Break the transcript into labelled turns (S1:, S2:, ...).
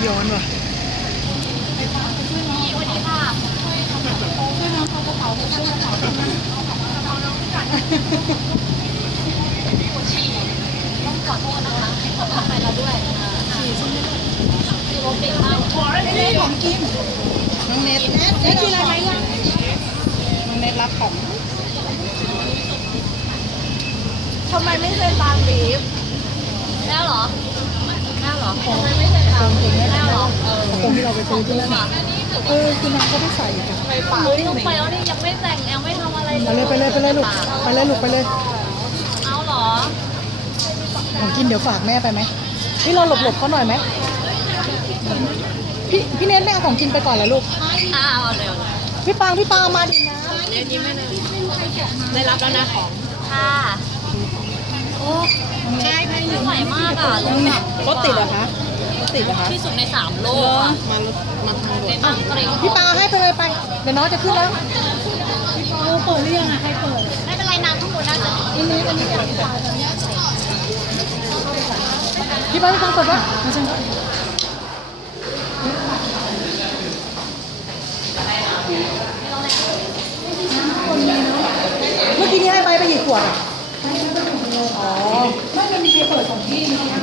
S1: ร้อนว่ะ
S2: สวัสดีค่ะช่วยน้องเขากระเป๋าช่วยกระเป๋าต้องขอโทษนะคะขอทำไปแล้วด้วยฉี่ใช่ไหมรถเก่งมาก
S1: นี่ของกินน้องเน็ตกินอะไรไหมยังน้องเน็ตรับของ
S2: ทำไมไม่เซ็นตามบีฟแล้วเหรอแล้วเหรอทำไมไม่เซ็นตามบีฟแล้วเหรอ
S1: ตรงที่เราไปซื้อที่นั่นคือนางก็ไม่ใส่กัน
S2: ไปป่าลงไปแล้วนี่ยังไม่แต่งยังไม่ทำอะไรเลย
S1: ไปเลยลูกไปเลยลูกไปเลย
S2: เอาเหรอ
S1: ของกินเดี๋ยวฝากแม่ไปไหมพี่เราหลบเขาหน่อยไหมพี่เน้นแม่เอาของกินไปก่อนเลยลูก
S2: เอาเร็ว
S1: พี่ปางมาดินะ
S2: เน้นยิ้มให้เลยได้รับแล้วนะของค่ะโอ้ใช่ไม่ไหวมากอ่ะ
S1: รถติดเหรอคะรถติดเหรอคะ
S2: ที่สุดใน3 โลก
S1: มาทางด่วน
S2: เกรง
S1: พี่ปางให้ไปเลยไปเดี๋ยวน้องจะขึ้นแล้วเปิดหรือยังอ่ะใครเปิด
S2: ไม่เป็นไรน้ำข้างบนน่าจะ
S1: อันนี้อย่างพี่ปางเปิดวะมาจังเมื่อกี้นี้ให้ไปกี่ขวดอ๋อไม่มีใครเปิดของพี่